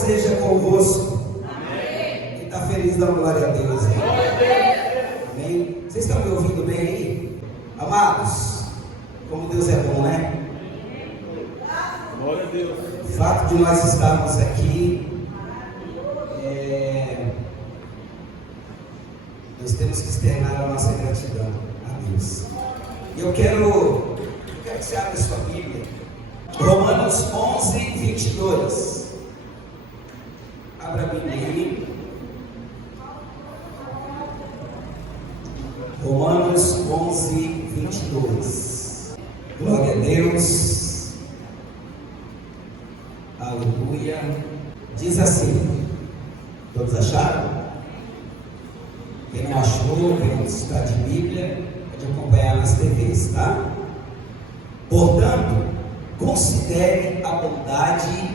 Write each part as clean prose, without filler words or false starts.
seja convosco. Amém. Quem está feliz, dá glória a Deus. Amém. Vocês estão me ouvindo bem aí? Amados, como Deus é bom, né? Glória a Deus. O fato de nós estarmos aqui, nós temos que externar a nossa gratidão a Deus. Eu quero que você abra sua Bíblia, Romanos 11, 22. Abra a Bíblia aí. Romanos 11, 22. Glória a Deus. Aleluia. Diz assim. Todos acharam? Quem não achou, quem não está de Bíblia, pode acompanhar nas TVs, tá? Portanto, considere a bondade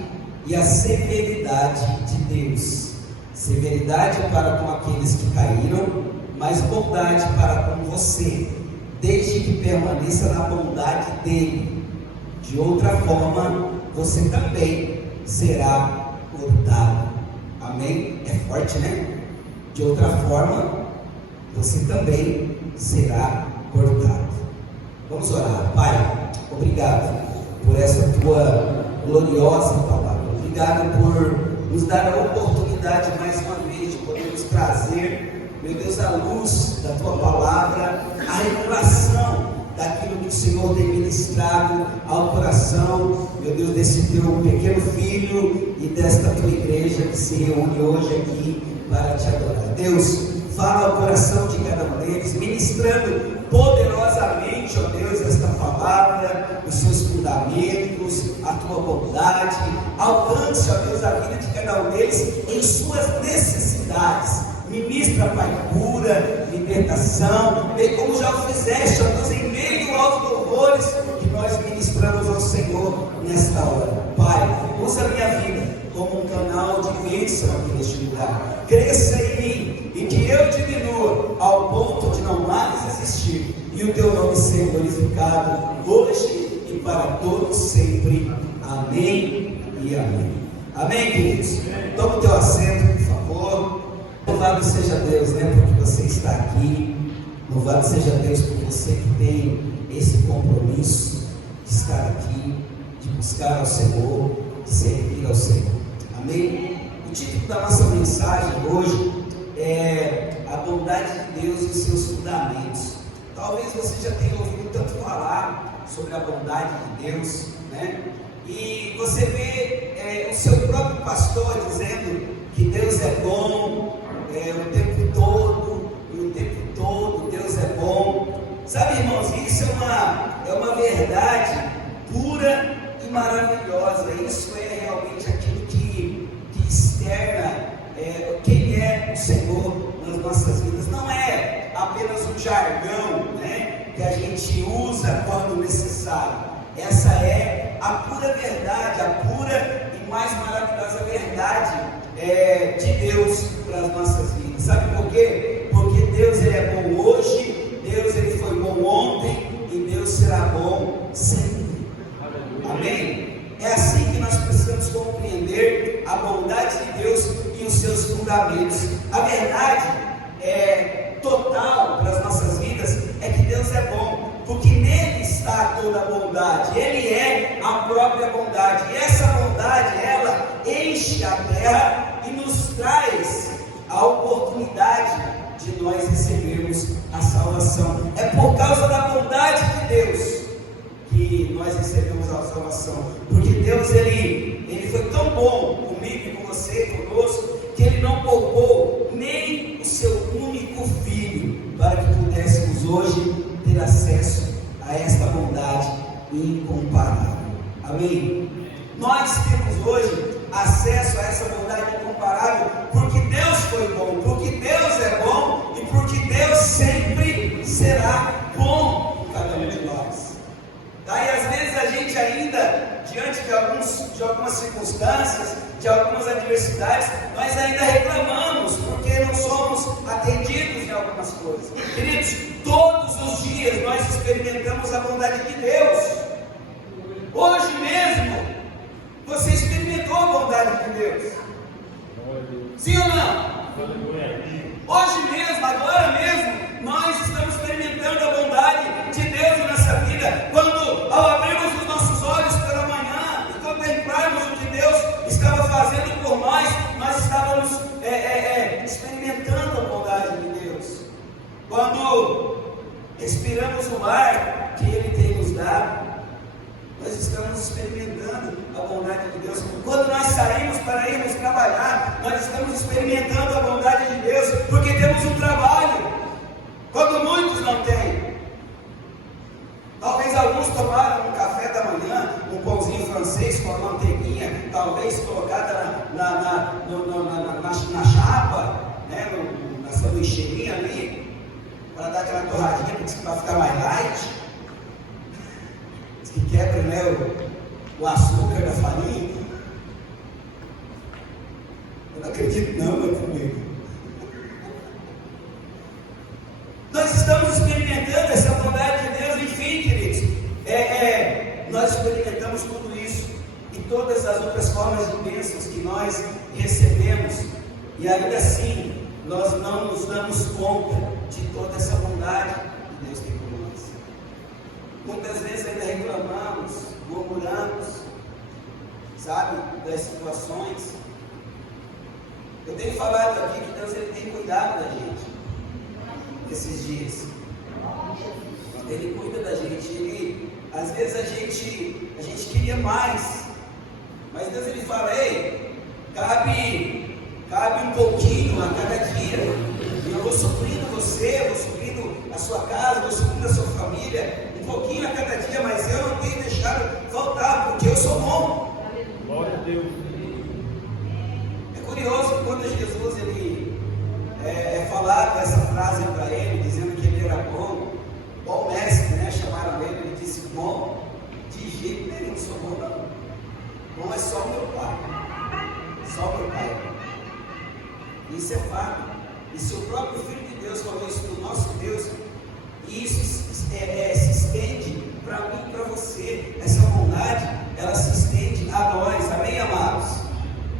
e a severidade de Deus. Severidade para com aqueles que caíram, mas bondade para com você, desde que permaneça na bondade dele. De outra forma, você também será cortado. Amém? É forte, né? De outra forma, você também será cortado. Vamos orar. Pai, obrigado por essa tua gloriosa palavra. Obrigado por nos dar a oportunidade mais uma vez de podermos trazer, meu Deus, a luz da tua palavra, a revelação daquilo que o Senhor tem ministrado ao coração, meu Deus, desse teu pequeno filho e desta tua igreja que se reúne hoje aqui para te adorar. Deus, fala ao coração de cada um deles, ministrando poderosamente, ó Deus, esta palavra, os seus fundamentos, a tua bondade. Alcance, ó Deus, a vida de cada um deles em suas necessidades. Ministra, Pai, cura, libertação, bem como já o fizeste, ó Deus, em meio aos louvores que nós ministramos ao Senhor nesta hora. Pai, usa a minha vida como um canal de bênção aqui neste lugar. Cresça em mim e que eu diminua ao ponto de não mais existir e o teu nome ser glorificado hoje e para todos sempre. Amém e amém. Amém, queridos? Toma o teu assento, por favor. Louvado seja Deus, né? Porque você está aqui. Louvado seja Deus por você que tem esse compromisso de estar aqui, de buscar ao Senhor, de servir ao Senhor. Amém? O título da nossa mensagem hoje é a bondade de Deus e os seus fundamentos. Talvez você já tenha ouvido tanto falar sobre a bondade de Deus, né? E você vê o seu próprio pastor dizendo que Deus é bom o tempo todo, e o tempo todo Deus é bom. Sabe, irmãos, isso é uma verdade pura e maravilhosa. Isso é realmente aquilo que externa quem é o Senhor nas nossas vidas. Não é apenas um jargão, né, que a gente usa quando necessário. Essa é a pura verdade, a pura e mais maravilhosa verdade de Deus para as nossas vidas. Sabe por quê? Porque Deus ele é bom hoje, Deus ele foi bom ontem e Deus será bom sempre. Amém? É assim que nós precisamos compreender a bondade de Deus e os seus fundamentos. A verdade total para as nossas vidas é que Deus é bom, porque nele está toda a bondade. Ele é a própria bondade, e essa bondade ela enche a terra e nos traz a oportunidade de nós recebermos a salvação. É por causa da bondade de Deus que nós recebemos a salvação, porque Deus ele foi tão bom comigo e com você, conosco, que ele não poupou nem o seu único filho, para que pudéssemos hoje ter acesso a esta bondade incomparável. Amém? Nós temos hoje acesso a essa bondade incomparável porque Deus foi bom, porque Deus é bom e porque Deus sempre será bom com cada um de nós. Daí às vezes a gente ainda, diante de algumas circunstâncias, de algumas adversidades, nós ainda reclamamos porque não somos atendidos em algumas coisas. Queridos, todos os dias nós experimentamos a bondade de Deus. Hoje mesmo Você experimentou a bondade de Deus? Sim ou não? Hoje mesmo, agora mesmo, nós estamos experimentando a bondade de Deus em nossa vida. Quando, ao abrirmos os nossos olhos pela manhã e contemplarmos o que Deus estava fazendo por nós, nós estávamos experimentando a bondade de Deus. Quando respiramos o ar que Ele tem nos dado, nós estamos experimentando a bondade de Deus. Quando nós saímos para irmos trabalhar, nós estamos experimentando a bondade de Deus, porque temos um trabalho, quando muitos não têm. Talvez alguns tomaram um café da manhã, um pãozinho francês com a manteiguinha, talvez colocada na chapa, né, na sanduicheirinha ali, para dar aquela torradinha, para ficar mais light. Que quebra, né, o açúcar da farinha. Eu não acredito não, meu comigo. Nós estamos experimentando essa bondade de Deus, enfim, queridos. Nós experimentamos tudo isso e todas as outras formas de bênçãos que nós recebemos, e ainda assim nós não nos damos conta de toda essa bondade que Deus tem por nós. Muitas vezes ainda reclamamos, murmuramos, sabe, das situações. Eu tenho falado aqui que Deus ele tem cuidado da gente esses dias. Ele cuida da gente. Às vezes a gente queria mais, mas Deus ele fala: ei, cabe um pouquinho a cada dia. E eu vou suprindo você, vou suprindo a sua casa, vou suprindo a sua família, um pouquinho a cada dia, mas eu não tenho deixado faltar, porque eu sou bom. Glória a Deus. É curioso que quando Jesus ele falado essa frase para ele, dizendo que ele era bom mestre, né? Chamaram ele disse: bom, de jeito nenhum, não sou bom não. Bom é só meu pai, só meu pai. Isso é fato. E se o próprio Filho de Deus falou isso do nosso Deus, e isso se estende para mim e para você. Essa bondade, ela se estende a nós, amém, amados?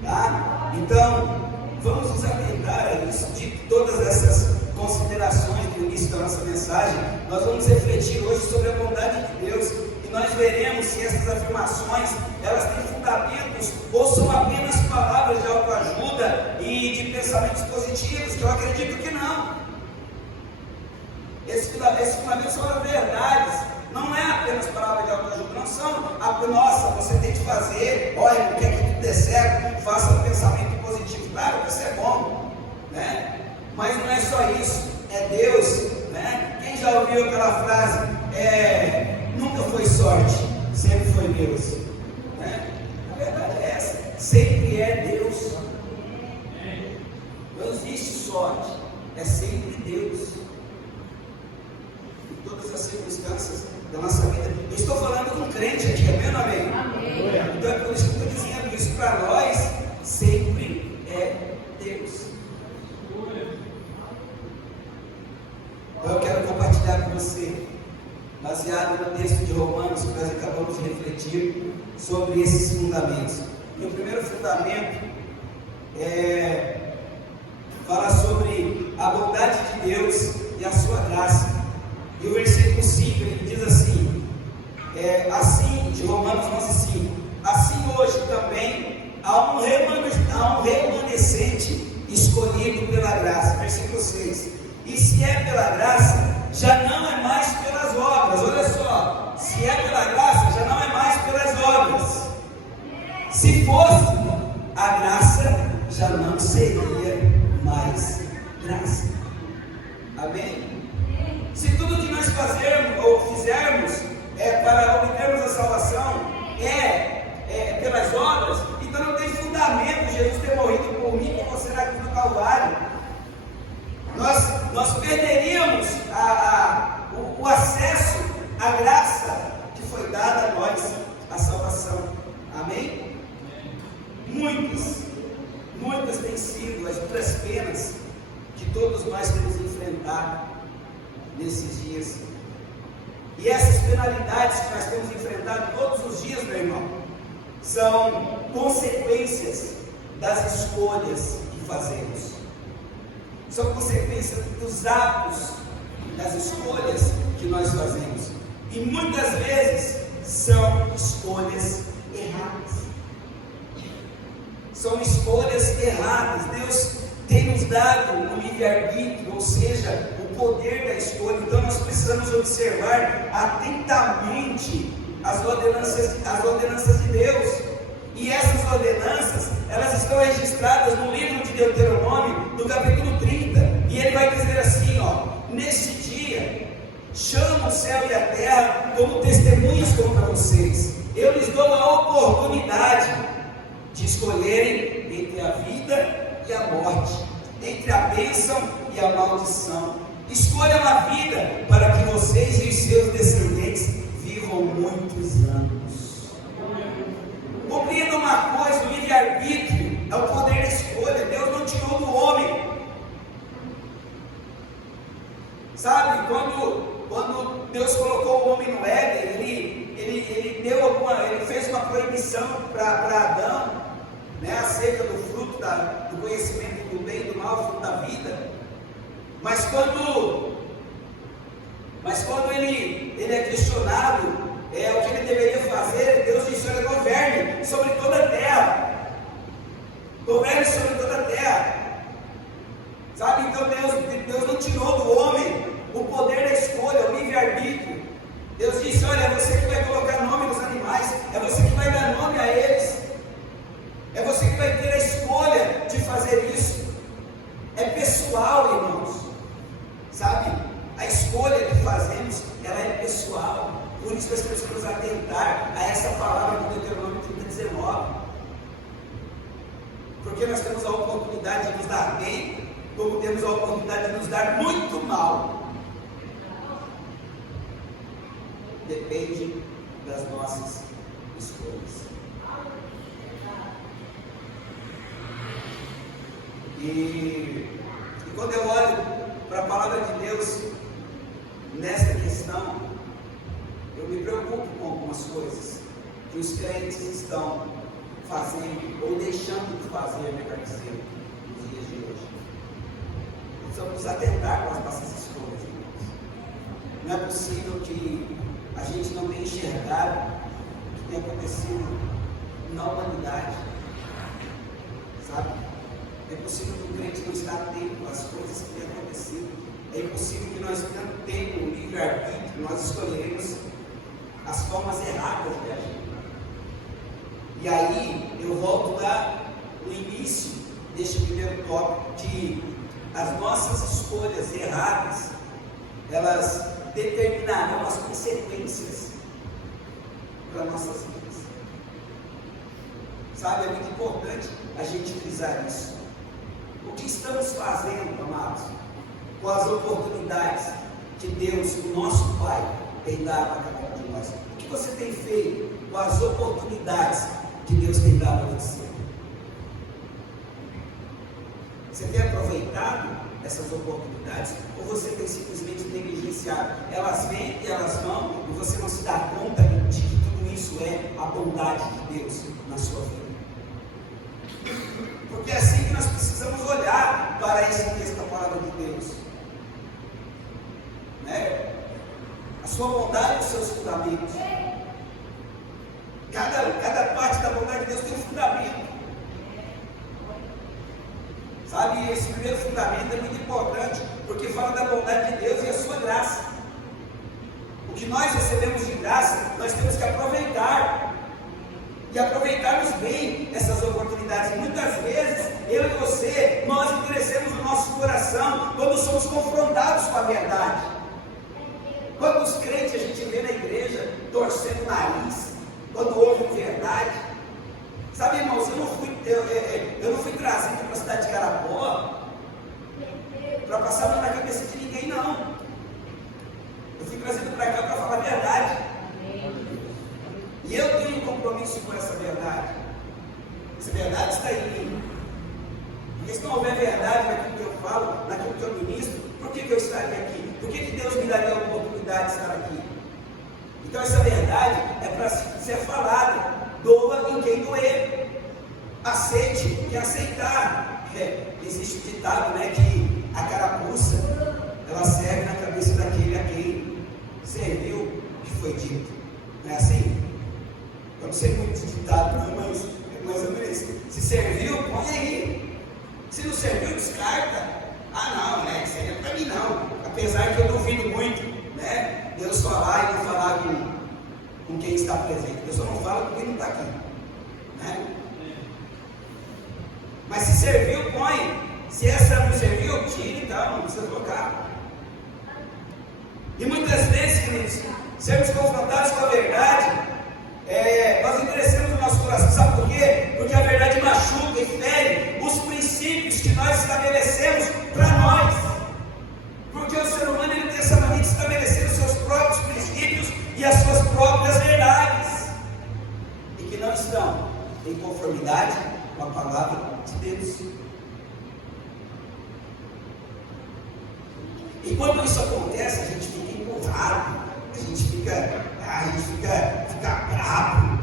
Tá? Então, vamos nos atentar a isso, de todas essas considerações do início da nossa mensagem. Nós vamos refletir hoje sobre a bondade de Deus, e nós veremos se essas afirmações, elas têm fundamentos, ou são apenas palavras de autoajuda e de pensamentos positivos, que eu acredito que não. Esses fundamentos são verdades, não é apenas palavras de autoajuda, não são, nossa, você tem que fazer, olha, não quer que tudo dê certo, faça um pensamento positivo. Claro que isso é bom, né? Mas não é só isso, é Deus, né? Quem já ouviu aquela frase, nunca foi sorte, sempre foi Deus, né? A verdade é essa, sempre é Deus. Não existe sorte, é sempre Deus. Em todas as circunstâncias da nossa vida. Eu estou falando com um crente aqui, amém ou amém? Amém. Então é por isso que eu estou dizendo isso, para nós sempre é Deus. Então eu quero compartilhar com você, baseado no texto de Romanos que nós acabamos de refletir sobre esses fundamentos. E o primeiro fundamento fala sobre a bondade de Deus e a sua graça. E o versículo 5 ele diz assim, assim, de Romanos 11:5, assim hoje também há um remanescente escolhido pela graça. Versículo 6, e se é pela graça, já não é mais pelas obras. Olha só, se é pela graça, já não é mais pelas obras. Se fosse a graça, já não seria mais graça. Amém? Se tudo que nós fizermos para obtermos a salvação pelas obras, então não tem fundamento Jesus ter morrido por mim e por você na cruz do Calvário. Nós perderíamos o acesso à graça que foi dada a nós, a salvação. Amém? Muitas têm sido as outras penas que todos nós temos enfrentado nesses dias. E essas penalidades que nós temos enfrentado todos os dias, meu irmão, são consequências das escolhas que fazemos, são consequências dos atos, das escolhas que nós fazemos, e muitas vezes são escolhas erradas. São escolhas erradas. Deus tem nos dado o livre-arbítrio, ou seja, o poder da escolha. Então nós precisamos observar atentamente as ordenanças de Deus. E essas ordenanças, elas estão registradas no livro de Deuteronômio, no capítulo 30. E ele vai dizer assim, neste dia, chamo o céu e a terra como testemunhas contra vocês. Eu lhes dou a oportunidade de escolherem entre a vida e a morte, entre a bênção e a maldição. Escolham a vida para que vocês e os seus descendentes vivam muitos anos. Compreenda uma coisa: o livre-arbítrio é o poder da escolha. Deus não tirou do homem. Sabe, quando Deus colocou o homem no Éden, ele fez uma proibição para Adão, acerca do fruto do conhecimento do bem e do mal, o fruto da vida. Mas quando ele é questionado, o que ele deveria fazer, Deus disse: olha, governe sobre toda a terra. Governe sobre toda a terra. Sabe, então Deus não tirou do homem o poder da escolha, o livre-arbítrio. Deus disse: olha, é você que vai colocar nome nos animais, é você que vai dar nome a eles, é você que vai ter a escolha de fazer isso. É pessoal, irmãos. Sabe, a escolha que fazemos, ela é pessoal. Por isso nós precisamos atentar a essa palavra do Deuteronômio 30:19. Porque nós temos a oportunidade de nos dar bem, como temos a oportunidade de nos dar muito mal. Depende das nossas escolhas. E quando eu olho para a palavra de Deus nesta questão, eu me preocupo com algumas coisas que os crentes estão fazendo ou deixando de fazer, melhor dizer, nos dias de hoje. Precisamos atentar com as nossas escolhas, irmãos. Não é possível que a gente não tenha enxergado o que tem acontecido na humanidade, sabe? É impossível que o crente não esteja atento às coisas que têm acontecido. É impossível que nós não tenhamos um livre-arbítrio, nós escolheremos as formas erradas de agir. E aí eu volto lá no início deste primeiro tópico, que as nossas escolhas erradas, elas determinarão as consequências para nossas vidas. Sabe, é muito importante a gente frisar isso. O que estamos fazendo, amados, com as oportunidades que Deus, o nosso Pai, tem dado a cada um de nós? O que você tem feito com as oportunidades que Deus tem dado a você? Você tem aproveitado essas oportunidades, ou você tem simplesmente negligenciado? Elas vêm e elas vão, e você não se dá conta de que tudo isso é a bondade de Deus na sua vida. Porque é assim que nós precisamos olhar para esse texto da palavra de Deus, a sua bondade e os seus fundamentos. Cada parte da bondade de Deus tem um fundamento. Sabe, esse primeiro fundamento é muito importante, porque fala da bondade de Deus e a sua graça. O que nós recebemos de graça, nós temos que aproveitar. E aproveitarmos bem essas oportunidades. E muitas vezes, eu e você, nós endurecemos o nosso coração quando somos confrontados com a verdade. Quando os crentes a gente vê na igreja torcendo o nariz, quando ouvem verdade. Sabe, irmãos, eu não fui trazido para a cidade de Carapó para passar a mão na cabeça de ninguém, não. Eu fui trazido para cá para falar a verdade. E eu tenho um compromisso com essa verdade. Essa verdade está em mim. Porque se não houver verdade naquilo que eu falo, naquilo que eu ministro, por que eu estaria aqui? Por que Deus me daria a oportunidade de estar aqui? Então essa verdade é para ser falada, doa em quem aceite, que aceitar. Existe um ditado, né, que a carapuça, ela serve na cabeça daquele a quem serviu o que foi dito. Não é assim? Eu não sei muito de ditado, não, mas é mais ou menos isso. Se serviu, põe aí. Se não serviu, descarta. Ah, não, né? Isso aí não é para mim, não. Apesar que eu duvido muito, né? Deus falar e não falar com quem está presente. Deus só não fala com quem não está aqui, né? Mas se serviu, põe. Se essa não serviu, tira, então, não precisa trocar. E muitas vezes, queridos, sermos confrontados com a verdade, nós endurecemos o nosso coração. Sabe por quê? Porque a verdade machuca e fere os princípios que nós estabelecemos para nós. Porque o ser humano ele tem essa mania de estabelecer os seus próprios princípios e as suas próprias verdades, e que não estão em conformidade com a palavra de Deus. E quando isso acontece, a gente fica empurrado, a gente fica bravo.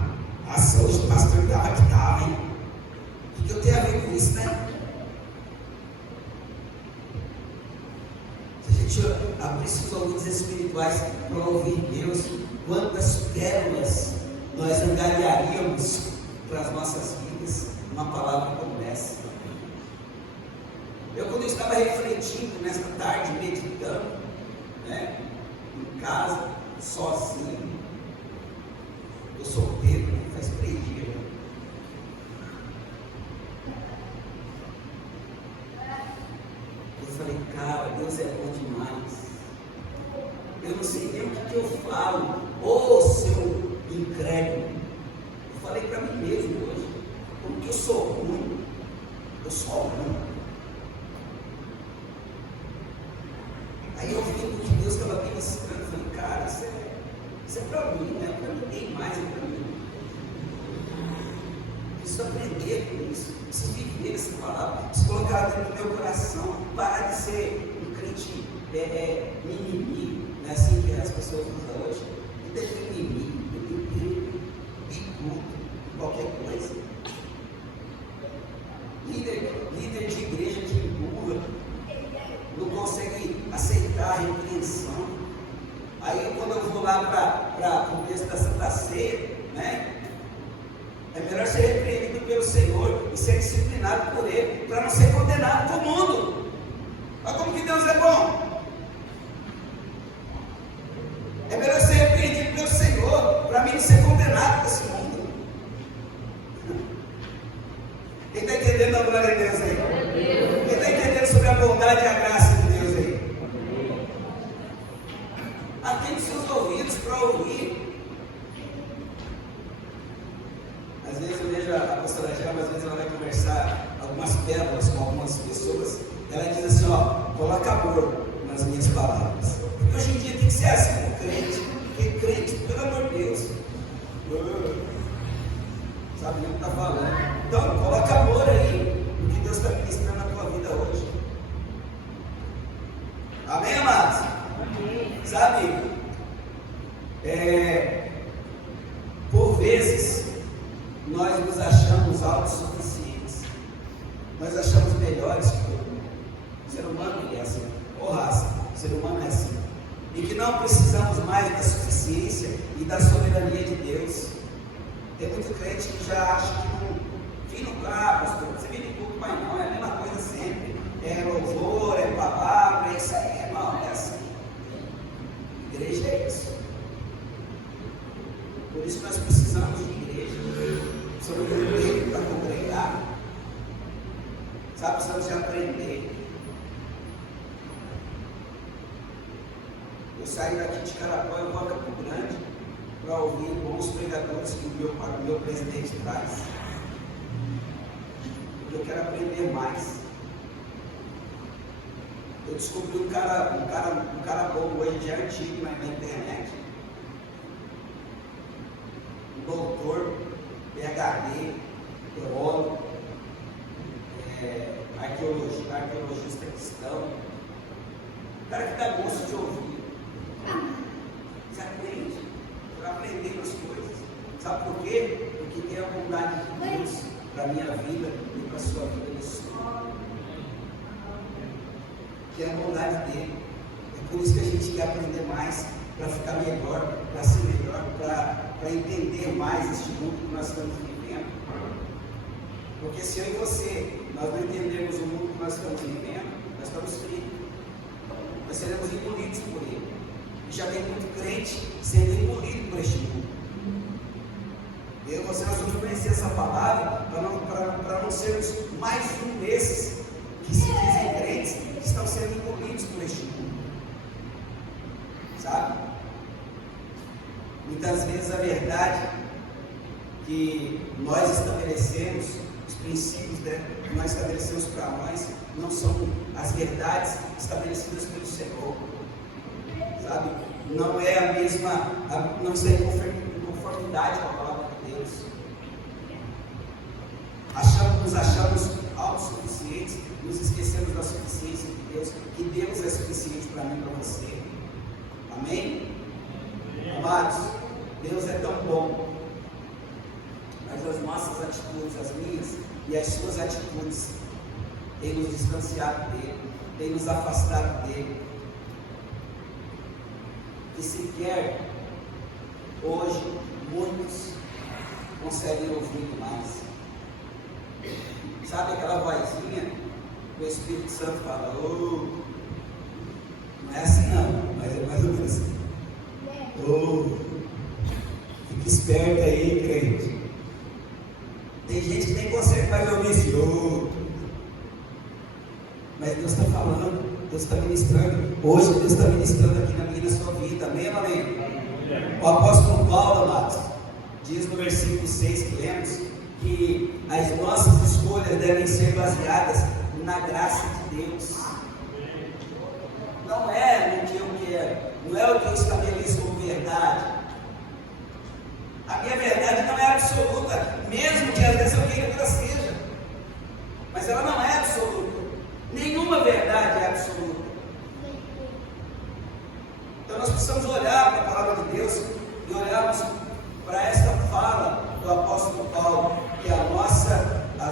Nossa, hoje o pastor estava que estava, hein? O que eu tenho a ver com isso, né? Se a gente abrisse os ouvidos espirituais para ouvir Deus, quantas pérolas nós angariaríamos para as nossas vidas, uma palavra como essa. Quando eu estava refletindo nesta tarde, meditando, né, em casa, sozinho, eu solteiro, né, faz 3 dias. Eu falei, cara, Deus é bom demais. Eu não sei nem o que eu falo, ô seu incrédulo. Eu falei para mim mesmo hoje, porque eu sou ruim, eu sou ruim. Aí eu vi que Deus estava me ensinando, eu falei, cara, isso é para mim, não é para ninguém mais, é para mim. Eu preciso aprender com isso, preciso viver essa palavra, preciso colocar dentro do meu coração, parar de ser um crente mimimi, não é assim que as pessoas usam hoje, não tem mimimi, bicudo, qualquer coisa. Líder de igreja que empurra, não consegue aceitar a repreensão. Aí quando eu vou lá para o texto da Santa Ceia, né? É melhor ser repreendido pelo Senhor e ser disciplinado por Ele, para não ser condenado por mundo. Olha como que Deus é bom. É melhor ser repreendido pelo Senhor, para mim não ser condenado por esse mundo. Quem está entendendo a glória de Deus aí? Quem está entendendo sobre a bondade e a graça de Deus aí? Atende seus ouvidos para ouvir. Às vezes eu vejo a pastora Gelma, às vezes ela vai conversar algumas pérolas com algumas pessoas, ela diz assim, ó, coloca amor nas minhas palavras. Porque hoje em dia tem que ser assim com crente, porque crente, pelo amor de Deus, sabe nem o que está falando. Então, coloca amor aí, o que Deus está ministrando na tua vida hoje. Amém, amados? Amém. Sabe, por vezes, nós nos achamos autossuficientes, nós achamos melhores que todo mundo. O ser humano é assim, ou raça, o ser humano é assim. E que não precisamos mais da suficiência e da soberania de Deus. Tem muito crente que já acha que não pastor, você vem de tudo, mas não, é a mesma coisa sempre. É louvor, é palavra, é isso aí, irmão, é assim. Igreja é isso. Por isso nós precisamos de igreja. Precisamos de um tempo para congregar. Sabe, precisamos de aprender. Eu saí daqui de Carapó, eu vou a Campo Grande para ouvir bons pregadores que o meu presidente traz. Porque eu quero aprender mais. Eu descobri um cara bom hoje, já antigo, mas na internet. Um doutor, PhD, teólogo, arqueologista cristão. O cara que dá gosto de ouvir. Você aprende, para aprender as coisas. Sabe por quê? Porque tem a bondade de Deus para a minha vida e para a sua vida nesse mundo. Que é a bondade dele. É por isso que a gente quer aprender mais, para ficar melhor, para ser melhor, para entender mais este mundo que nós estamos vivendo. Porque se eu e você, nós não entendemos o mundo que nós estamos vivendo, nós estamos fritos. Nós seremos engolidos por ele. E já tem muito crente sendo engolido por este mundo. Eu e você, nós vamos conhecer essa palavra para não sermos mais um desses que se dizem crentes, que estão sendo engolidos por este mundo. Sabe? Muitas vezes a verdade que nós estabelecemos, os princípios que nós estabelecemos para nós, não são as verdades estabelecidas pelo Senhor. Sabe? Não é a mesma, não está em conformidade com a palavra de Deus. Nos achamos autossuficientes, nos esquecemos da suficiência de Deus, que Deus é suficiente para mim e para você. Amém? Amados, Deus é tão bom, mas as nossas atitudes, as minhas e as suas atitudes, têm nos distanciado dele, têm nos afastado dele. E sequer hoje muitos conseguem ouvir mais. Sabe aquela vozinha que o Espírito Santo fala? Oh, não é assim não, mas é mais ou menos assim. Oh, fique esperto aí, crente. Tem gente que nem consegue mais ouvir isso. Oh. Mas Deus está falando, Deus está ministrando. Hoje Deus está ministrando aqui na minha e na sua vida. Amém, amém? O apóstolo Paulo, amados, diz no versículo 6 que lemos, que as nossas escolhas devem ser baseadas na graça de Deus. Não é no que eu quero, não é o que eu estabeleço como verdade. A minha verdade não é absoluta, mesmo que às vezes eu queira que ela seja, mas ela não é absoluta. Nenhuma verdade é absoluta. Então nós precisamos olhar para a palavra de Deus e olharmos para esta fala do apóstolo Paulo, que as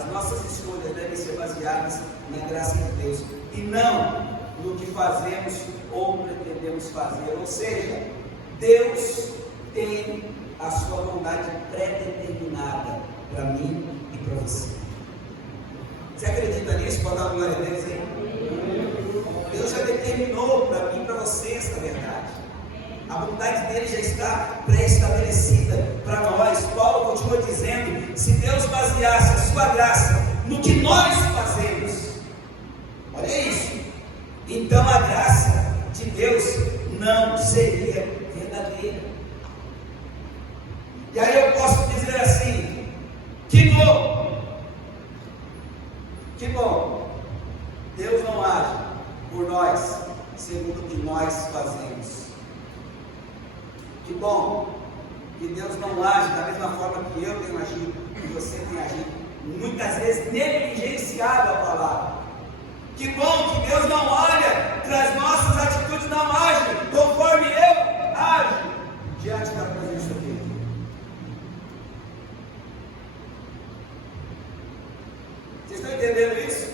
nossas escolhas devem ser baseadas na graça de Deus e não no que fazemos ou pretendemos fazer. Ou seja, Deus tem a sua vontade pré-determinada para mim e para você. Você acredita nisso? Pode dar uma glória a Deus aí? Deus já determinou para mim e para você essa verdade. A vontade dele já está pré-estabelecida para nós. Paulo continua dizendo: se Deus baseasse a sua graça no que nós fazemos, olha isso, então a graça de Deus não seria verdadeira. E aí eu posso dizer assim: que bom, Deus não age por nós segundo o que nós fazemos. Que bom que Deus não age da mesma forma que eu tenho agido, que você tem agido, muitas vezes negligenciado a palavra. Que bom que Deus não olha para as nossas atitudes, não age conforme eu ajo diante da presença dele. Vocês estão entendendo isso?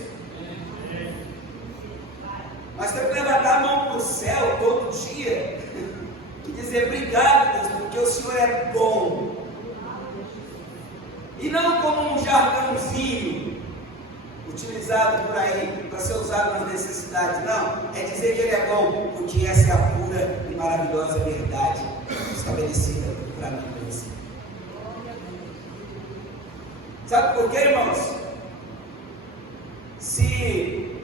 Nós temos que levantar a mão para o céu todo dia e dizer: obrigado, Deus, porque o Senhor é bom. E não como um jargãozinho utilizado por aí para ser usado nas necessidades. Não, é dizer que Ele é bom, porque essa é a pura e maravilhosa verdade estabelecida para mim e para você. Sabe por quê, irmãos? Se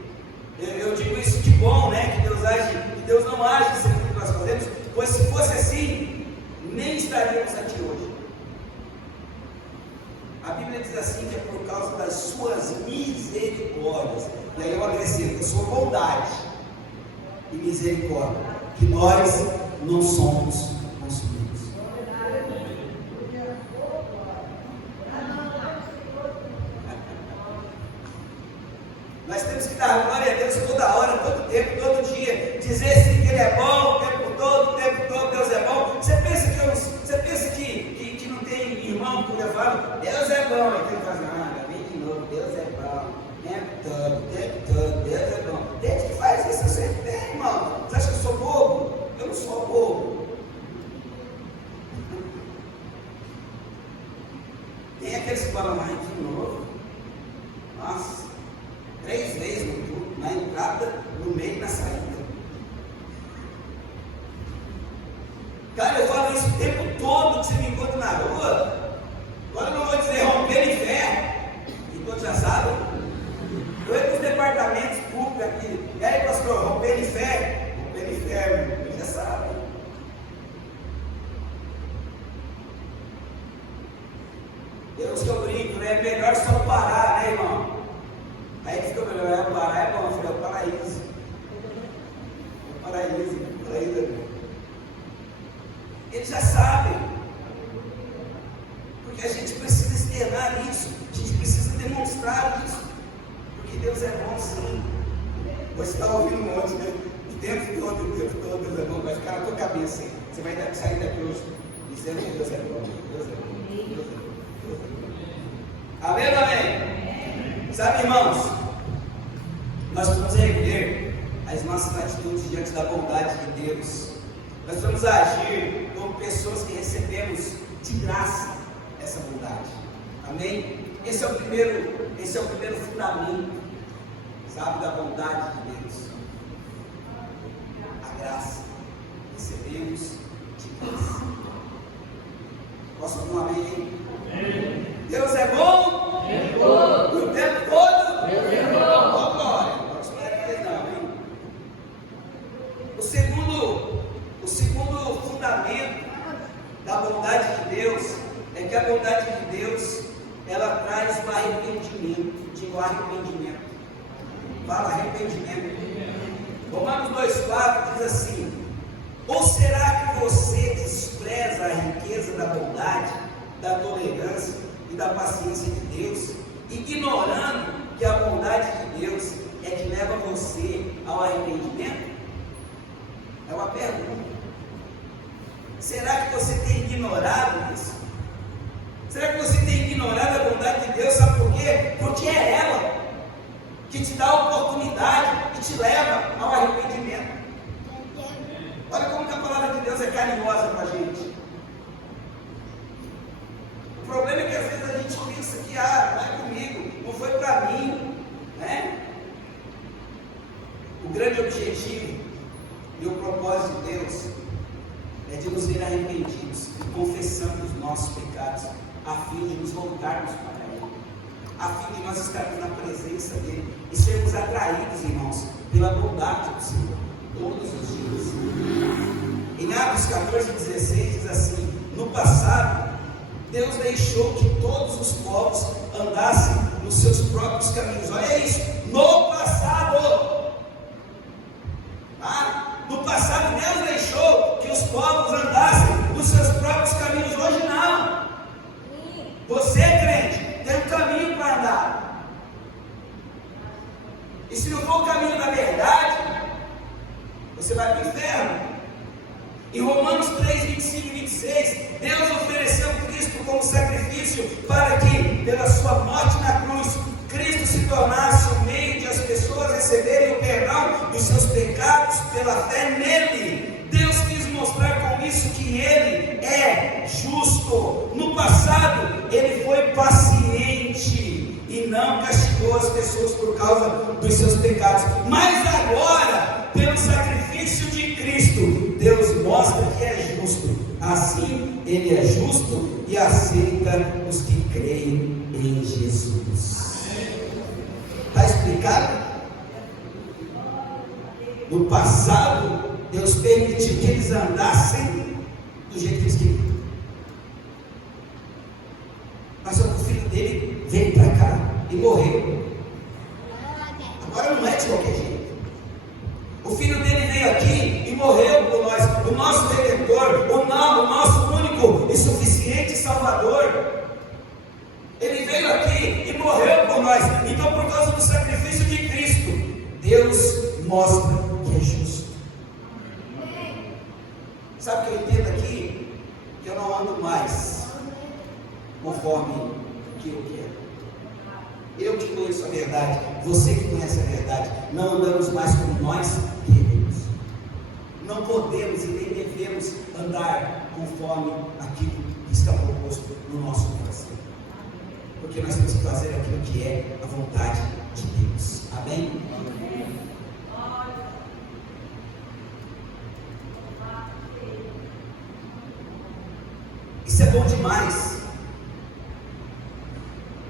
eu digo isso, que bom, né? Que Deus age, que Deus não age segundo o que nós fazemos, pois se fosse assim, nem estaríamos aqui hoje. A Bíblia diz assim, que é por causa das suas misericórdias, e aí eu acrescento, a sua bondade e misericórdia, que nós não somos consumidos. Nós temos que dar glória a Deus toda hora, todo tempo, todo dia, dizer sim que Ele é bom, o tempo todo, Deus é bom. Você pensa que não tem irmão por levar? Deus é bom, e tem que fazer nada, falam, ai, de novo? Nossa, 3 vezes no culto, na entrada, no meio e na saída. Cara, eu falo isso o tempo todo que você me encontra na rua. Agora eu não vou dizer romper em fé, e todos já sabem. Eu entro nos departamentos públicos aqui, e aí, pastor, romper em fé? Romper em fé, irmão, já sabem. Deus que eu brinco, né? É melhor só parar, né, irmão? Aí fica melhor, parar é bom, filho, é o paraíso. É o paraíso, paraíso. Eles já sabem, porque a gente precisa externar isso, a gente precisa demonstrar isso, porque Deus é bom sim. Você está ouvindo um monte, né? O tempo todo, Deus é bom, vai ficar na tua cabeça, hein? Você vai sair daqui hoje dizendo que Deus é bom, Deus é bom, Deus é bom, Deus é bom. Amém ou amém? Sabe, irmãos, nós vamos rever as nossas atitudes diante da bondade de Deus. Nós vamos agir como pessoas que recebemos de graça essa bondade. Amém? Esse é o primeiro fundamento, sabe, da bondade de Deus. A graça. Recebemos de graça. Posso dar um amém? Amém. Deus é bom? É bom. O tempo todo? Deus é bom. Oh, glória. Não espera que não, hein? O segundo fundamento da bondade de Deus é que a bondade de Deus, ela traz o arrependimento. Digo arrependimento. Fala arrependimento. Romanos 2,4 diz assim: ou será que você despreza a riqueza da bondade, da tolerância e da paciência de Deus, ignorando que a bondade de Deus é que leva você ao arrependimento? É uma pergunta. Será que você tem ignorado isso? Será que você tem ignorado a bondade de Deus? Sabe por quê? Porque é ela que te dá a oportunidade e te leva ao arrependimento. Olha como que a palavra de Deus é carinhosa com a gente. O problema é que às vezes a gente pensa que não é comigo, não foi para mim, né? O grande objetivo e o propósito de Deus é de nos ver arrependidos e confessando os nossos pecados, a fim de nos voltarmos para Ele, a fim de nós estarmos na presença dEle e sermos atraídos, irmãos, pela bondade do Senhor, todos os dias. Em Atos 14:16 diz assim: no passado, Deus deixou que todos os povos andassem nos seus próprios caminhos. Olha isso, no passado. No passado, Deus deixou que os povos andassem nos seus próprios caminhos. Hoje não. Você, crente, tem um caminho para andar. E se não for o caminho da verdade, você vai para o inferno. Em Romanos 3, 25 e 26, Deus ofereceu Cristo como sacrifício para que, pela sua morte na cruz, Cristo se tornasse o meio de as pessoas receberem o perdão dos seus pecados pela fé nele. Deus quis mostrar com isso que Ele é justo. No passado, Ele foi paciente e não castigou as pessoas por causa dos seus pecados. Mas agora, pelo sacrifício de Cristo, Deus mostra que é justo. Assim, Ele é justo e aceita os que creem em Jesus. Está explicado? No passado, Deus permitiu que eles andassem do jeito que eles queriam. Mas só que o filho dele veio para cá e morreu. Agora não é de qualquer jeito. O filho dele veio aqui e morreu por nós, o nosso Redentor, o nosso único e suficiente Salvador. Ele veio aqui e morreu por nós. Então, por causa do sacrifício de Cristo, Deus mostra que é justo. Sabe o que eu entendo aqui? Que eu não ando mais conforme o que eu quero. Eu que conheço a verdade, você que conhece a verdade, não andamos mais como nós queremos. Não podemos e nem devemos andar conforme aquilo que está proposto no nosso coração. porque nós temos que fazer aquilo que é a vontade de Deus. Amém? Isso é bom demais.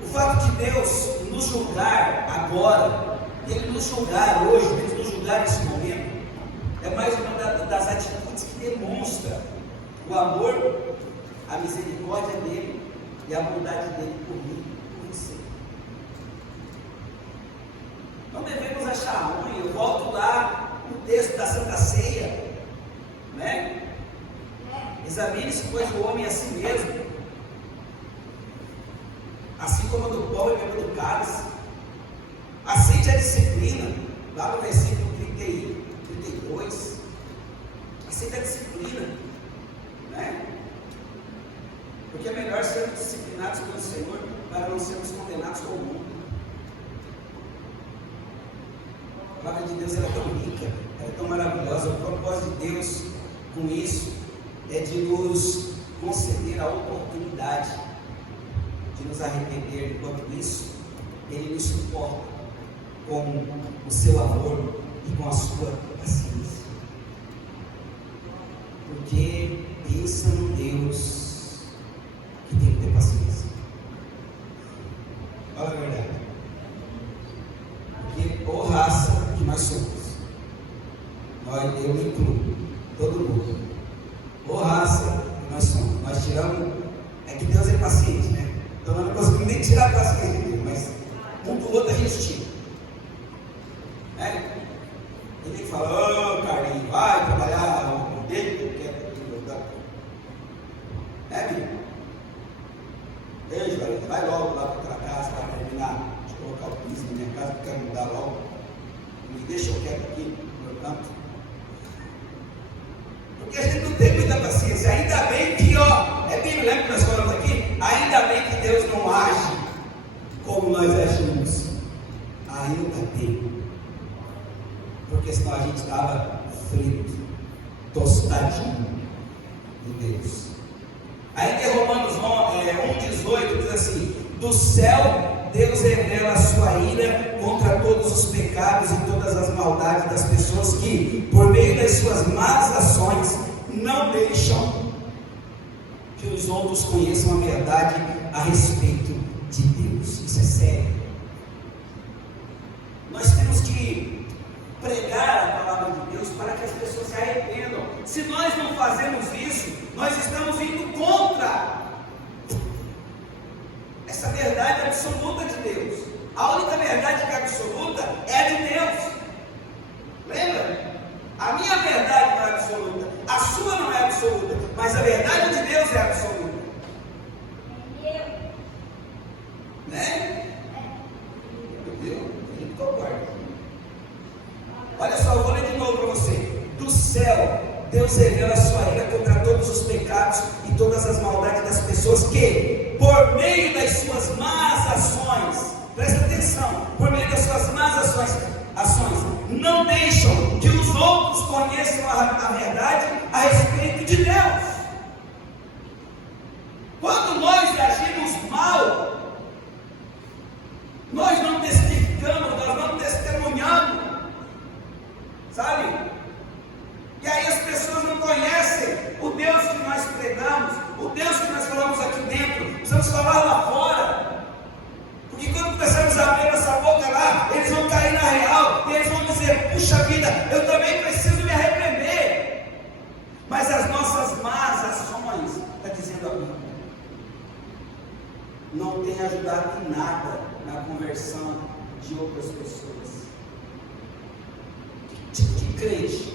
O fato de Deus nos julgar agora, Ele nos julgar hoje, Ele nos julgar nesse momento, é mais uma das atitudes que demonstra o amor, a misericórdia dele e a bondade dele por mim e por você. Não devemos achar ruim. Eu volto lá no texto da Santa Ceia, né? Examine-se, pois, o homem a si mesmo, assim como do pão e beba do cálice. Aceite a disciplina, lá no versículo 32. Aceite a disciplina, né? Porque é melhor sermos disciplinados pelo Senhor para não sermos condenados com o mundo. A palavra de Deus, ela é tão rica, ela é tão maravilhosa. O propósito de Deus com isso é de nos conceder a oportunidade de nos arrepender. Enquanto isso, Ele nos suporta com o seu amor e com a sua paciência. Porque pensa num Deus que tem que ter paciência. Fala a verdade. Porque, ô raça que nós somos, eu me incluo, todo mundo. Ô raça que nós somos, nós tiramos. É que Deus é paciente, né? Então nós não conseguimos nem tirar a paciência de Deus, mas um do outro a gente tira. Né? Ele fala: ô Carlinhos, vai trabalhar o dele que eu quero aqui no lugar. Né, menino? Beijo, Carlinhos, vai logo lá para aquela casa para terminar de colocar o piso na minha casa, que eu quero mudar logo. Me deixa eu quieto aqui no meu canto. Porque a gente não tem muita paciência. Ainda bem que, é Bíblia, lembra que nós falamos aqui? Ainda bem que Deus não age como nós agimos. Ainda bem. Porque senão a gente estava frito, tostadinho de Deus. Aí que Romanos 1,18 diz assim: do céu Deus revela a sua ira contra todos os pecados e todas as maldades das pessoas que, por meio das suas más ações, não deixam que os outros conheçam a verdade a respeito de Deus. Isso é sério. Nós temos que pregar a palavra de Deus para que as pessoas se arrependam. Se nós não fazemos isso, nós estamos indo contra essa verdade absoluta de Deus. A única verdade que é absoluta é a de Deus. Lembra? A minha verdade não é absoluta, a sua não é absoluta, mas a verdade de Deus é absoluta. Né? Entendeu? Ele concorda. Olha só, eu vou ler de novo para você. Do céu Deus revela a sua ira contra todos os pecados e todas as maldades das pessoas que, por meio das suas más ações, presta atenção, por meio das suas más ações, não deixam que os outros conheçam a verdade a respeito de Deus. Quando nós agimos mal, nós não testificamos, nós não testemunhamos, sabe? E aí as pessoas não conhecem o Deus que nós pregamos, o Deus que nós falamos aqui dentro. Precisamos falar lá fora, porque quando começarmos a abrir nossa boca lá, eles vão cair na real, e eles vão dizer: puxa vida, eu também preciso me arrepender. Mas as nossas más ações, está dizendo a Bíblia, não tem ajudado em nada na conversão de outras pessoas. Que tipo de crente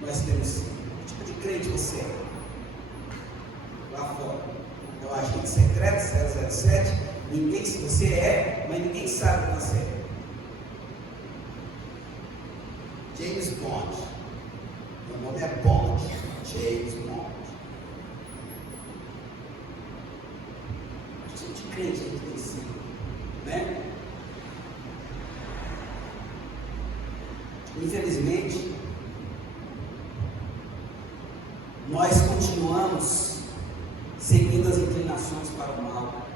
nós temos? Que tipo de crente você é? Lá fora. É um agente secreto 007. Ninguém, se você é, mas ninguém sabe que você é. James Bond. Meu nome é Bond. James Bond. Que tipo de crente a gente tem sido? Né? Infelizmente, nós continuamos seguindo as inclinações para o mal.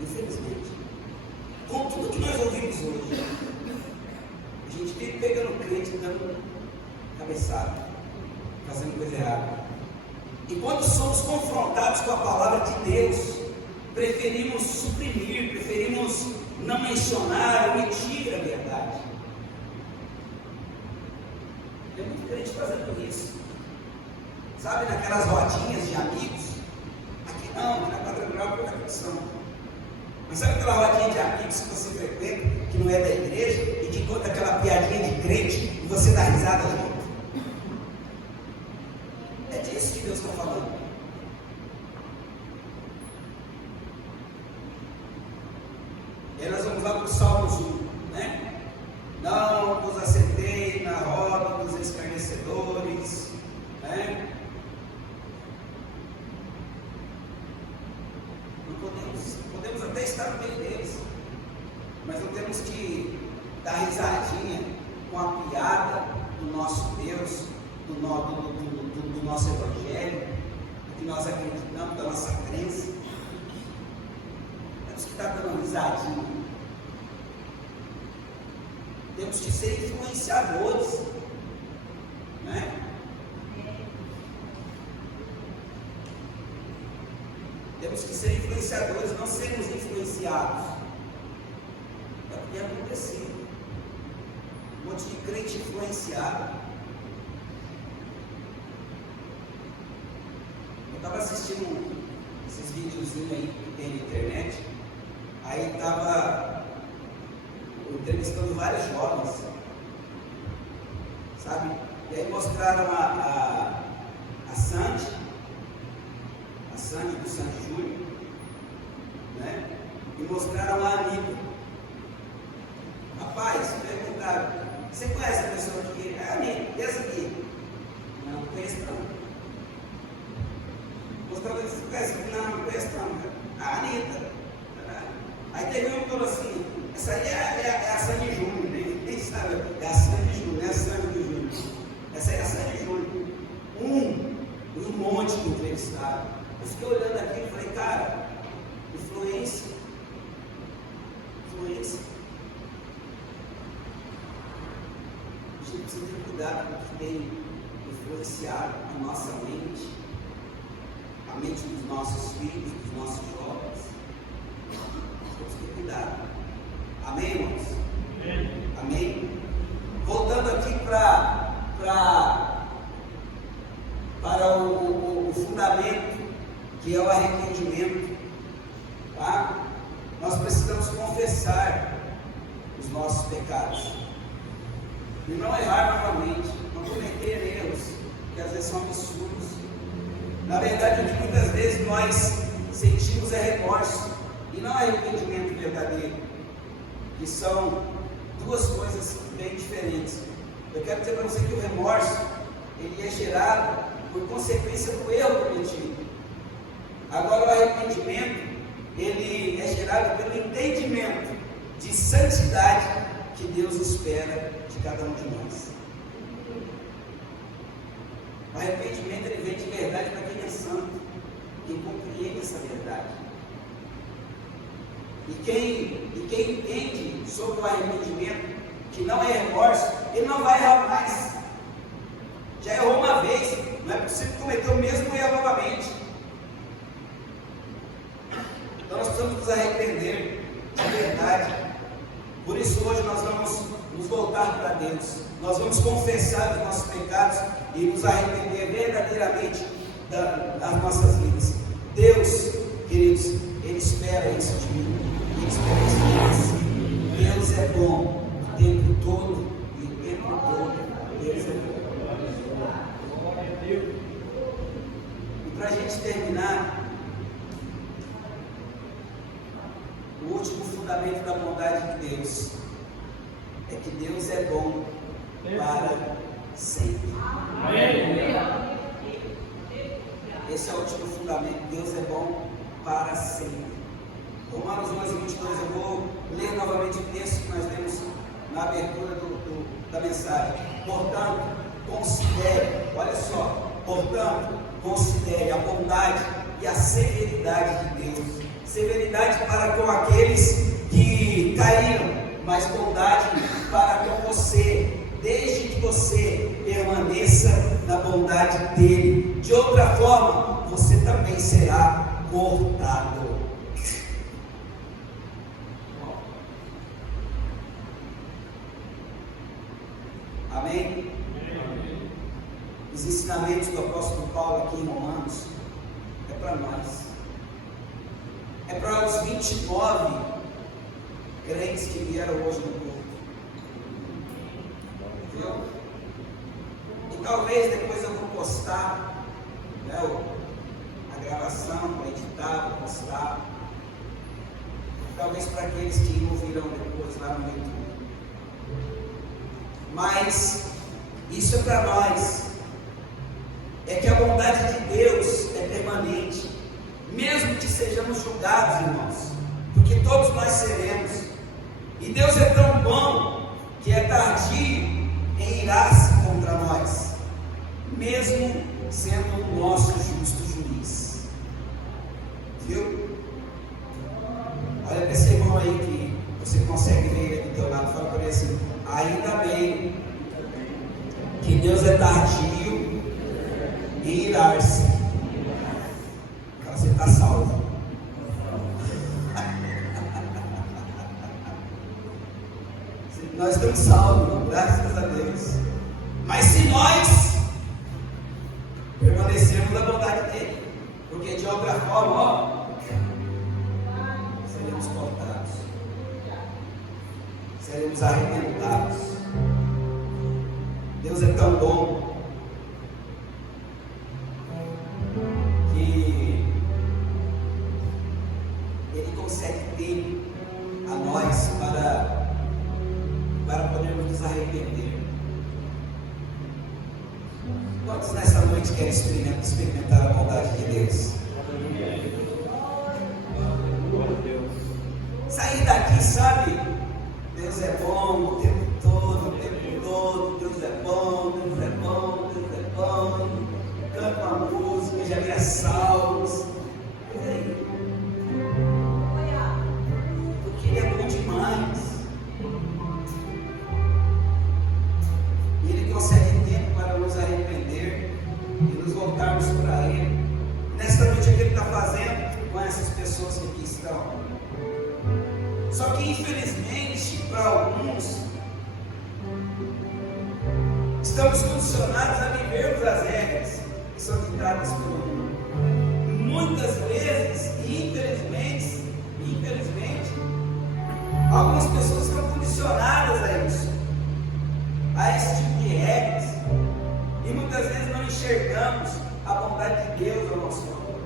Infelizmente, com tudo que nós ouvimos hoje, a gente vive pegando crente, dando cabeçada, fazendo coisa errada. E quando somos confrontados com a palavra de Deus, preferimos suprimir, preferimos não mencionar, omitir a verdade. Tem muito crente fazendo isso. Sabe, naquelas rodinhas de amigos? Aqui não, na quadrangular por condição. Mas sabe aquela rodinha de amigos que você frequenta, que não é da igreja, e que conta aquela piadinha de crente, e você dá risada junto? É disso que Deus está falando. E aí nós vamos lá para o Salmos 1, né? Não vos assentei na roda dos escarnecedores, né? Não podemos até estar no meio deles, mas não temos que dar risadinha com a piada do nosso Deus, do nosso Evangelho, do que nós acreditamos, da nossa crença. Temos que estar dando risadinha. Temos que ser influenciadores, né? Temos que ser influenciadores, não sermos influenciados. É o que tem acontecido. Um monte de crente influenciado. Eu estava assistindo esses videozinhos aí que tem na internet. Aí estava entrevistando vários jovens, sabe? E aí mostraram a Sandy do Sandy Júnior, né? E mostraram a Anitta. Rapaz, perguntaram: você conhece a pessoa aqui? É a Anitta, e essa aqui? Não conheço não. Mostraram: você conhece aqui? Não conheço não. A Anitta. Aí teve um que falou assim: essa aí é a Sandy Júnior, nem sabe, é a Sandy Júnior, não é a Sandy Júnior. Essa aí é a Sandy Júnior. Um monte de entrevistados. Eu fiquei olhando aqui e falei: cara, influência. A gente precisa ter cuidado com o que tem influenciado a nossa mente, a mente dos nossos filhos, dos nossos jovens. Temos que ter cuidado. Amém, irmãos? Amém? Voltando aqui para o fundamento, que é o arrependimento, tá? Nós precisamos confessar os nossos pecados e não errar novamente, não cometer erros que às vezes são absurdos. Na verdade, o que muitas vezes nós sentimos é remorso e não arrependimento verdadeiro, que são duas coisas bem diferentes. Eu quero dizer para você que o remorso, ele é gerado por consequência do erro cometido. Agora, o arrependimento, ele é gerado pelo entendimento de santidade que Deus espera de cada um de nós. O arrependimento, ele vem de verdade para quem é santo, quem compreende essa verdade. E quem entende sobre o arrependimento, que não é remorso, ele não vai errar mais. Já errou uma vez, não é possível cometer o mesmo erro novamente. Então nós precisamos nos arrepender de verdade. Por isso hoje nós vamos nos voltar para Deus. Nós vamos confessar os nossos pecados e nos arrepender verdadeiramente das nossas vidas. Deus, queridos, Ele espera isso de mim. Ele espera isso de você. Deus é bom o tempo todo e o tempo todo. Deus é bom. E para a gente terminar, o último fundamento da bondade de Deus é que Deus é bom para sempre. Esse é o último fundamento. Deus é bom para sempre. Romanos 11:22. Eu vou ler novamente o texto que nós lemos na abertura da mensagem. Portanto, considere, olha só, portanto, considere a bondade e a severidade de Deus. Severidade para com aqueles que caíram, mas bondade para com você, desde que você permaneça na bondade dele. De outra forma, você também será cortado. Amém? Os ensinamentos do apóstolo Paulo aqui em Romanos é para nós. É para os 29 crentes que vieram hoje no culto. Viu? E talvez depois eu vou postar, né, a gravação, vou editar, vou postar. Talvez para aqueles que ouvirão depois lá no YouTube. Mas isso é para nós. É que a bondade de Deus é permanente, mesmo que sejamos julgados, irmãos, porque todos nós seremos. E Deus é tão bom que é tardio em irar-se contra nós, mesmo sendo o nosso justo juiz. Viu? Olha para esse irmão aí que você consegue ver ele do teu lado, fala para ele assim: ainda bem que Deus é tardio em irar-se. Agora você está salvo. Nós estamos salvos, graças a Deus. Mas se nós permanecemos na bondade dele, porque de outra forma, seremos cortados, seremos arrebentados. Deus é tão bom que Ele consegue ter a nós para podermos nos arrepender. Quantos nessa noite querem experimentar a bondade de Deus? Sair daqui, sabe? Deus é bom o tempo todo, Deus é bom, Deus é bom, Deus é bom. Canta uma música, já vira salmos. Porque Ele é bom demais. E Ele consegue tempo para nos arrepender e nos voltarmos para Ele. Nesta noite, o que Ele está fazendo com essas pessoas que aqui estão? Só que, infelizmente, para alguns, estamos condicionados a vivermos as regras que são ditadas pelo mundo. Muitas vezes, e infelizmente, algumas pessoas estão condicionadas a isso, a esse tipo de regras, e muitas vezes não enxergamos a bondade de Deus ao nosso favor.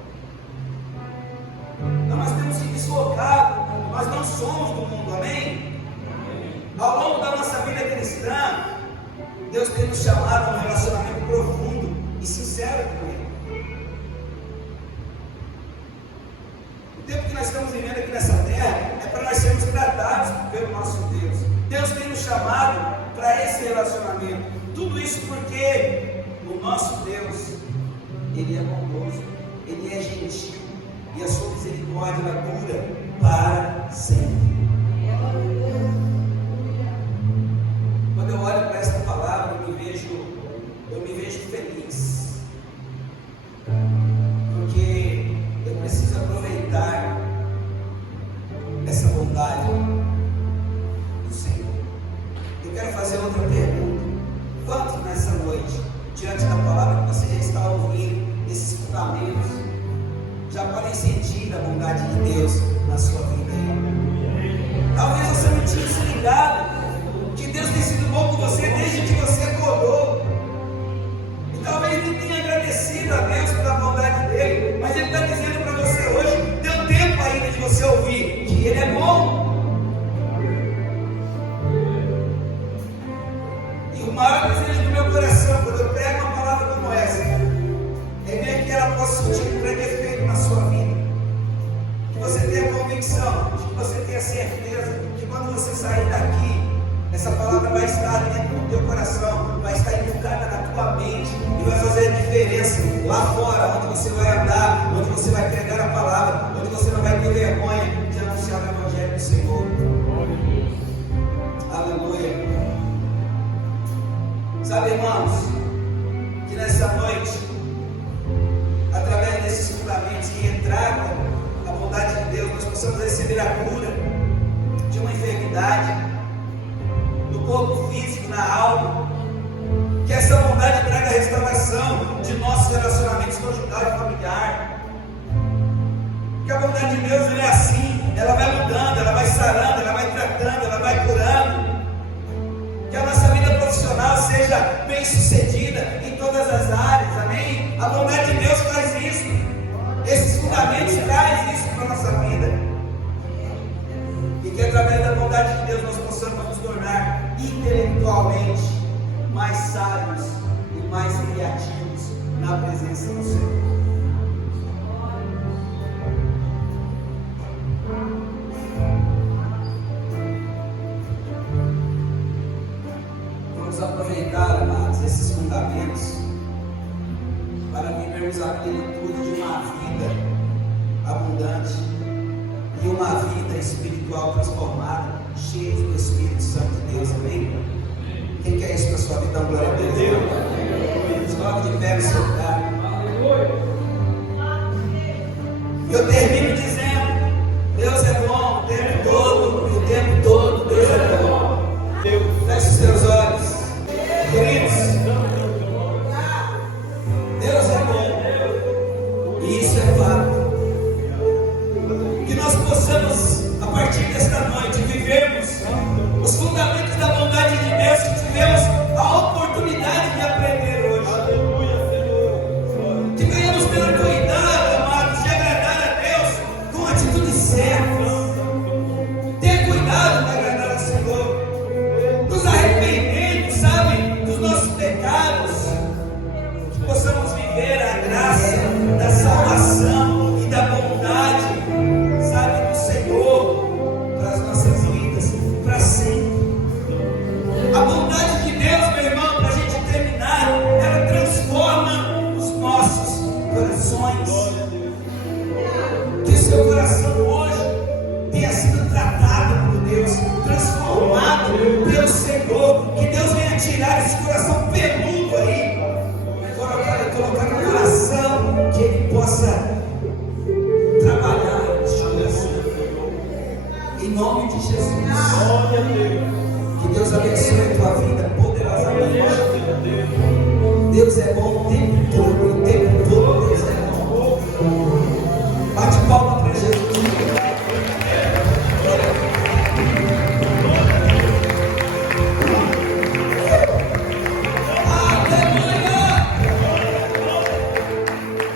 Então nós temos que desfocar. Nós não somos do mundo, amém? Ao longo da nossa vida cristã, Deus tem nos chamado a um relacionamento profundo e sincero com Ele. O tempo que nós estamos vivendo aqui nessa terra é para nós sermos tratados pelo nosso Deus. Deus tem nos chamado para esse relacionamento. Tudo isso porque o nosso Deus, Ele é bondoso, Ele é gentil, e a sua misericórdia dura para sempre. Quando eu olho para esta palavra, eu me vejo feliz, porque eu preciso aproveitar essa bondade do Senhor. Eu quero fazer outra pergunta: quantos nessa noite, diante da palavra que você já está ouvindo, esses fundamentos, já podem sentir a bondade de Deus na sua vida? Talvez você não tinha se ligado que Deus tem sido bom com você desde que você acordou, e talvez nem tenha agradecido a Deus pela bondade dele, mas Ele está dizendo para você hoje: deu tempo ainda de você ouvir que Ele é bom. E o maior desejo do meu coração, quando eu prego uma palavra como essa, é ver que ela possa surtir um grande efeito na sua vida, que você tenha convicção, que você tenha certeza que quando você sair daqui, Essa palavra vai estar dentro do teu coração, vai estar educada na tua mente e vai fazer a diferença lá fora, onde você vai andar, onde você vai pregar a palavra, onde você não vai ter vergonha de anunciar o Evangelho do Senhor. Aleluia. Sabe, irmãos, que nessa noite, através desses fundamentos que entraram a bondade de Deus, nós possamos receber a cura de uma enfermidade no corpo físico, na alma, que essa bondade traga a restauração de nossos relacionamentos conjugal e familiar, que a bondade de Deus é assim, ela vai mudando, ela vai sarando, ela vai tratando, ela vai curando, que a nossa vida profissional seja bem sucedida em todas as áreas, amém? A bondade de Deus faz isso, esses fundamentos trazem isso para a nossa vida, e que através da bondade de Deus nós possamos nos tornar intelectualmente mais sábios e mais criativos na presença do Senhor. Vamos aproveitar, amados, esses fundamentos para vivermos a plenitude de uma vida abundante e uma vida espiritual transformada, cheia do Espírito Santo de Deus, amém? Quem quer isso para a sua vida? Glória a Deus. Coloque de pé no seu lugar. Eu termino dizendo: Deus é bom o tempo todo, e o tempo todo Deus é bom. Feche os teus olhos, queridos. Deus é bom, e isso é fato. Que nós possamos, a partir desta noite, vivermos os fundamentos da bondade de Deus que tivemos a oportunidade de aprender hoje. Que venhamos ter o cuidado, amados, de agradar a Deus com atitudes certas. Ter cuidado de agradar ao Senhor. Nos arrependendo, sabe, dos nossos pecados. Que possamos viver a graça da salvação e da bondade, sabe, do Senhor para as nossas vidas, para sempre. A bondade de Deus, meu irmão, para a gente terminar, ela transforma os nossos corações. Que o seu coração hoje tenha sido tratado por Deus, transformado pelo Senhor. Que Deus venha tirar esse coração peludo aí, colocar no coração, que Ele possa trabalhar neste coração. Em nome de Jesus. Que Deus abençoe a tua vida poderosamente. Deus é bom o tempo todo, Deus é bom. Bate palma para Jesus. Aleluia!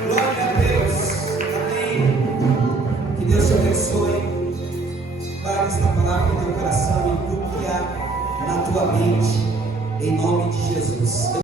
Glória a Deus. Amém. Que Deus te abençoe. Guarda esta palavra no teu coração e na tua mente, em nome de Jesus.